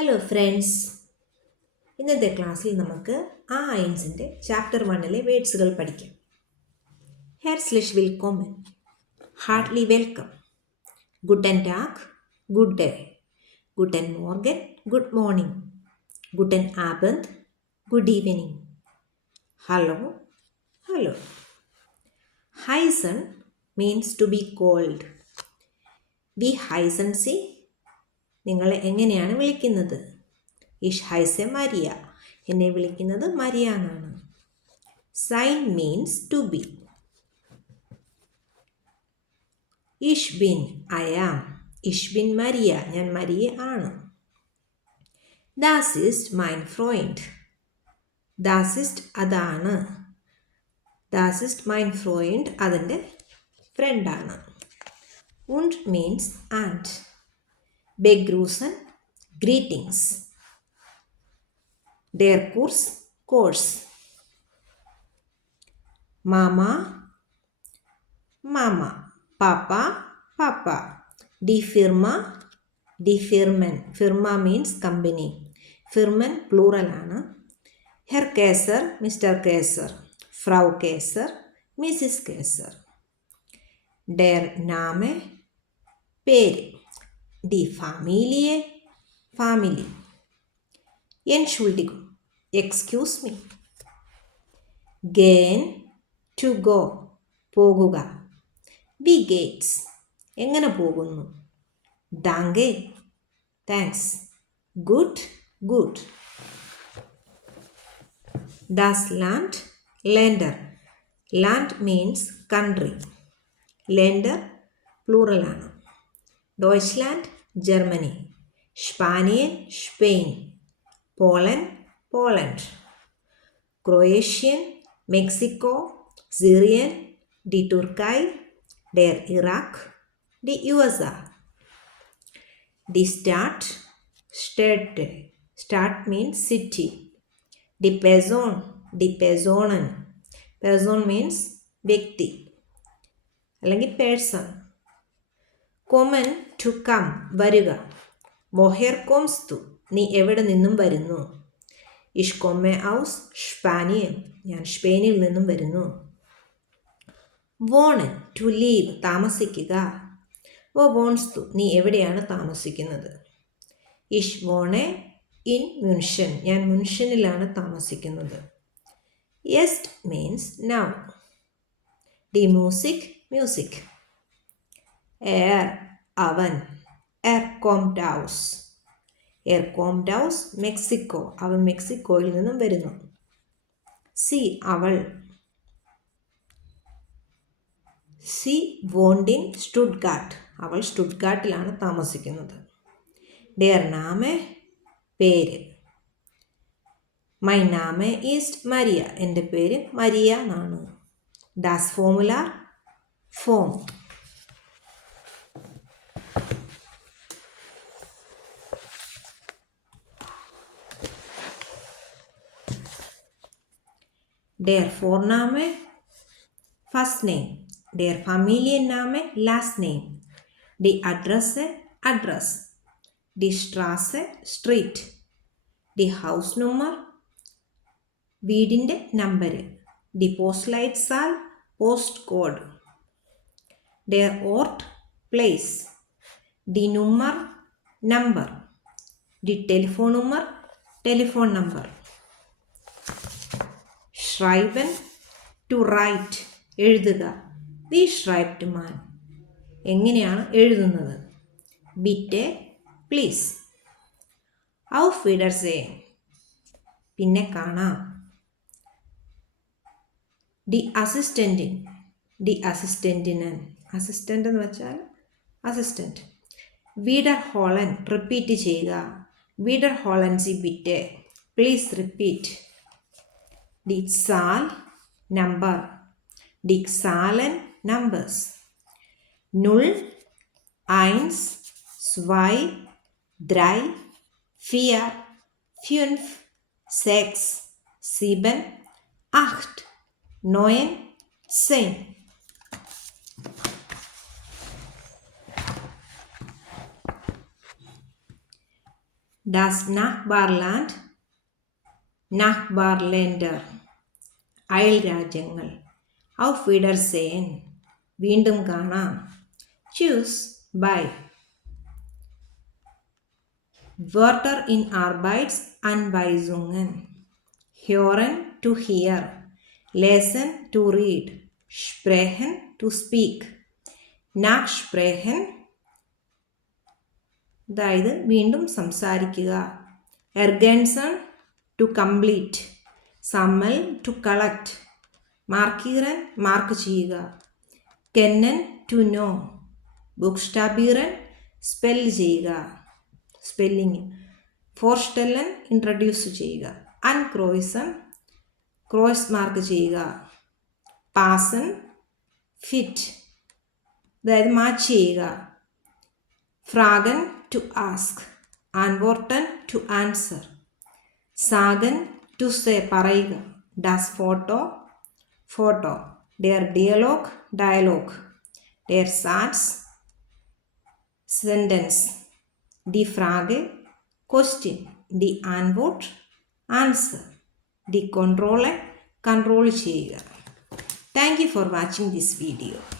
Hello friends, ഇന്നത്തെ ക്ലാസ്സിൽ നമുക്ക് ആ ഐൻസിൻ്റെ ചാപ്റ്റർ 1 വേർഡ്സുകൾ പഠിക്കാം. ഹെർസ്ലിഷ് വിൽക്കോമൻ, ഹാർട്ട്ലി വെൽക്കം, ഗുട്ടൻ ടാഗ്, ഗുഡ് ഡേ, ഗുട്ടൻ മോർഗൻ, ഗുഡ് മോർണിംഗ്, ഗുട്ടൻ ആബന്ദ്, ഗുഡ് ഈവനിങ്, ഹലോ, ഹലോ. ഹൈസൺ മീൻസ് ടു ബി കോൾഡ്. വി ഹൈസൺ സി, നിങ്ങളെ എങ്ങനെയാണ് വിളിക്കുന്നത്? ഇഷ് ഹൈസെ മരിയ, എന്നെ വിളിക്കുന്നത് മരിയ എന്നാണ്. സൈൻ മീൻസ് ടു ബി. ഇഷ് ബിൻ ഐ ആം, ഇഷ് ബിൻ മരിയ, ഞാൻ മരിയ ആണ്. ദാസ് ഇസ്റ്റ് മൈൻ ഫ്രോയിൻഡ്, ദാസ് ഇസ്റ്റ് അതാണ്, ദാസ് ഇസ്റ്റ് മൈൻ ഫ്രോയിൻഡ് അതിൻ്റെ ഫ്രണ്ടാണ്. Und means and. Begrüßen, greetings. Der Kurs, course. Mama, mama. Papa, papa. Die Firma, die Firmen. Firma means company. Firmen plural ആണ്. Herr Kaiser, Mr. Kaiser. Frau Kaiser, Mrs. Kaiser. Der Name, പേര്. Die Familie, family. Entschuldigung, excuse me. Gehen, to go, പോകുക. Wie geht's, എങ്ങനെ പോകുന്നു? Danke, thanks. Good, good. Das Land, Länder. Land means country. Länder plural ആണ്. Deutschland, Germany. Spanien, Spain. Poland, Poland. Croatian, Mexico. Syrian, die Türkei. Der Irak, die USA. Die Stadt, Städte. Stadt means city. Die Person, die Personen. Person means വ്യക്തി അല്ലെങ്കിൽ person. കൊമൻ to come, വരുക. വോഹെർ coms തു, നീ എവിടെ നിന്നും വരുന്നു? ഇഷ് കൊമ്മെ ഔസ് സ്പാനിയൻ, ഞാൻ സ്പെയിനിൽ നിന്നും വരുന്നു. വോണൻ ടു ലീവ്, താമസിക്കുക. വോ വോൺസ് തു, നീ എവിടെയാണ് താമസിക്കുന്നത്? ഇഷ് വോണെ ഇൻ മ്യൂൻഷൻ, ഞാൻ മ്യൂൻഷനിലാണ് താമസിക്കുന്നത്. യെസ്റ്റ് മീൻസ് നൗ. ഡി മ്യൂസിക്, മ്യൂസിക്. എയർ, അവൻ. എർ കോംഡ് ഔസ്, എർ കോംഡ് ഔസ് മെക്സിക്കോ, അവൻ മെക്സിക്കോയിൽ നിന്നും വരുന്നു. സി, അവൾ. സി വോണ്ട് ഇൻ സ്റ്റുട്ട്ഗാർട്ട്, അവൾ സ്റ്റുട്ട്ഗാർട്ടിലാണ് താമസിക്കുന്നത്. ഡെയർ നാമെ, പേര്. മൈ നാമെ ഈസ് മരിയ, എൻ്റെ പേര് മരിയ എന്നാണ്. ദാസ് ഫോമുലാർ, form. Der Vorname, first name. Der Familienname, last name. Die Adresse, address. Die Straße, street. Die Hausnummer, വീടിൻ്റെ number. Die Postleitzahl, postcode. Der Ort, place. Die Nummer, number. Die Telefonnummer, telephone number. Schreiben, to write, എഴുതുക. Wie schreibt man, എങ്ങനെയാണ് എഴുതുന്നത്? Bitte, please. Auf Wiedersehen, പിന്നെ കാണാം. Die Assistentin, die Assistentinnen. Assistant എന്ന് വെച്ചാൽ assistant. Wiederholen, repeat ചെയ്യുക. Wiederholen Sie bitte, please repeat. Die Zahl, number. Die Zahlen, numbers. 0, 1, 2, 3, 4, 5, 6, 7, 8, 9, 10. ഡാസ് നാഹ്ബാർലാൻഡ് നാഹ്ബാർലേൻഡർ അയൽ രാജ്യങ്ങൾ. ഔഫ് വിഡർസേൻ വീണ്ടും കാണാം. ചൂസ് bye. Wörter in Arbeitsanweisungen. Hören to hear. Lesen to read. Sprechen to speak. Nachsprechen അതായത് വീണ്ടും സംസാരിക്കുക. എർഗൻസൺ ടു കംപ്ലീറ്റ്. സമ്മൽ ടു കളക്ട്. മാർക്കിറൻ മാർക്ക് ചെയ്യുക. കെന്നൻ ടു നോ. ബുക്സ്റ്റാബിറൻ സ്പെൽ ചെയ്യുക, സ്പെല്ലിങ്. ഫോർസ്റ്റെല്ലൻ ഇൻട്രൊഡ്യൂസ് ചെയ്യുക. അൺക്രോയ്സൺ ക്രോസ് മാർക്ക് ചെയ്യുക. പാസൻ ഫിറ്റ് അതായത് മാച്ച് ചെയ്യുക. ഫ്രാഗൻ ടു ആസ്ക്. ആൻവോർട്ടൻ ടു ആൻസർ. സാഗൻ ടു സേ പറയുക. ഡാസ് ഫോട്ടോ ഫോട്ടോ. ഡെയർ ഡിയലോഗ് ഡയലോഗ്. ഡെയർ സാറ്റ്സ് സെൻറ്റൻസ്. ഡി ഫ്രാഗെ ക്വസ്റ്റ്യൻ. ഡി ആൻവോട്ട് ആൻസർ. ഡി കൺട്രോളെ കൺട്രോൾ ചെയ്യുക. Thank you for watching this video.